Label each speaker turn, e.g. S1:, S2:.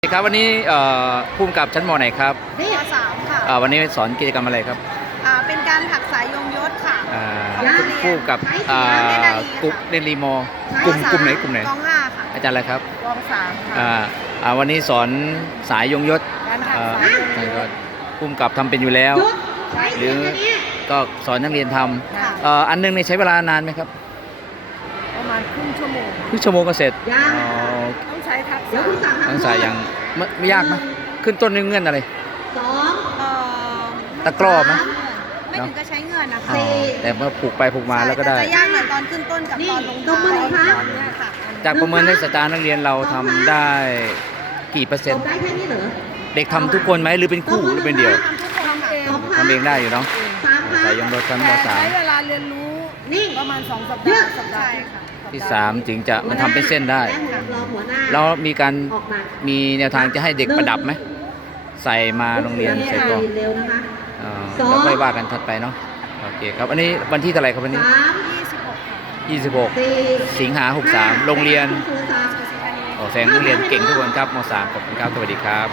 S1: สวัสดีครับวันนี้ผู้กำกับชั้นมไหนครับ
S2: ม.3 ค่ะ
S1: วันนี้สอนกิจกรรมอะไรครับ
S2: เป็นการถักสายยงยศค่ะ
S1: ผู้กำกับกลุ่มเรียนรีมกลุ่มไหนกลุ่มไหน
S2: กอง5ค่ะ
S1: อาจารย์อะไรครับ
S2: กอง3ค่ะ
S1: วันนี้สอนสายยงยศ
S2: การถักสายยงยศ
S1: ผู้กำกับทำเป็นอยู่แล้ว หรือก็สอนนักเรียนทำอันนึงในใช้เวลานานไหมครับ
S2: ประมาณครึ่งชั่วโมง
S1: ก็เสร็จ
S2: ต้องใช้ทักษะ
S1: ทักษะอย่างไม่ยากไหมขึ้นต้นเงื่อนอะไรตะกร้อไหม
S2: ไม่ถึงก็ใช้เงินนะคะ
S1: แต่เมื่อผูกไปผูกมาแล้วก็ได้
S2: จะยากหน่อยตอนขึ้นต้นกับตอนลงท้าย
S1: จากประเมินให้สตาร์นักเรียนเราทำได้กี่เปอร์เซ็นต์เด็กทำทุกคนไหมหรือเป็นคู่หรือเป็นเดี่ยวทำเองได้อยู่เนาะสายยงรถชั้นม.3
S2: ใช้เวลาเรียนรู้ประมาณ2 สัปดาห์
S1: ที่3ถึงจะมันทำเป็นเส้นได้แล้วมีแนวทางจะให้เด็กประดับไหมใส่มาโรงเรียนใส่กล่องแล้วค่อยว่ากันถัดไปเนาะโอเคครับอันนี้วันที่เท่าไหร่ครับวันนี้26 สิงหา63โรงเรียนแสดงนักเรียนเก่งทุกคนครับม.3ขอบคุณครับสวัสดีครับ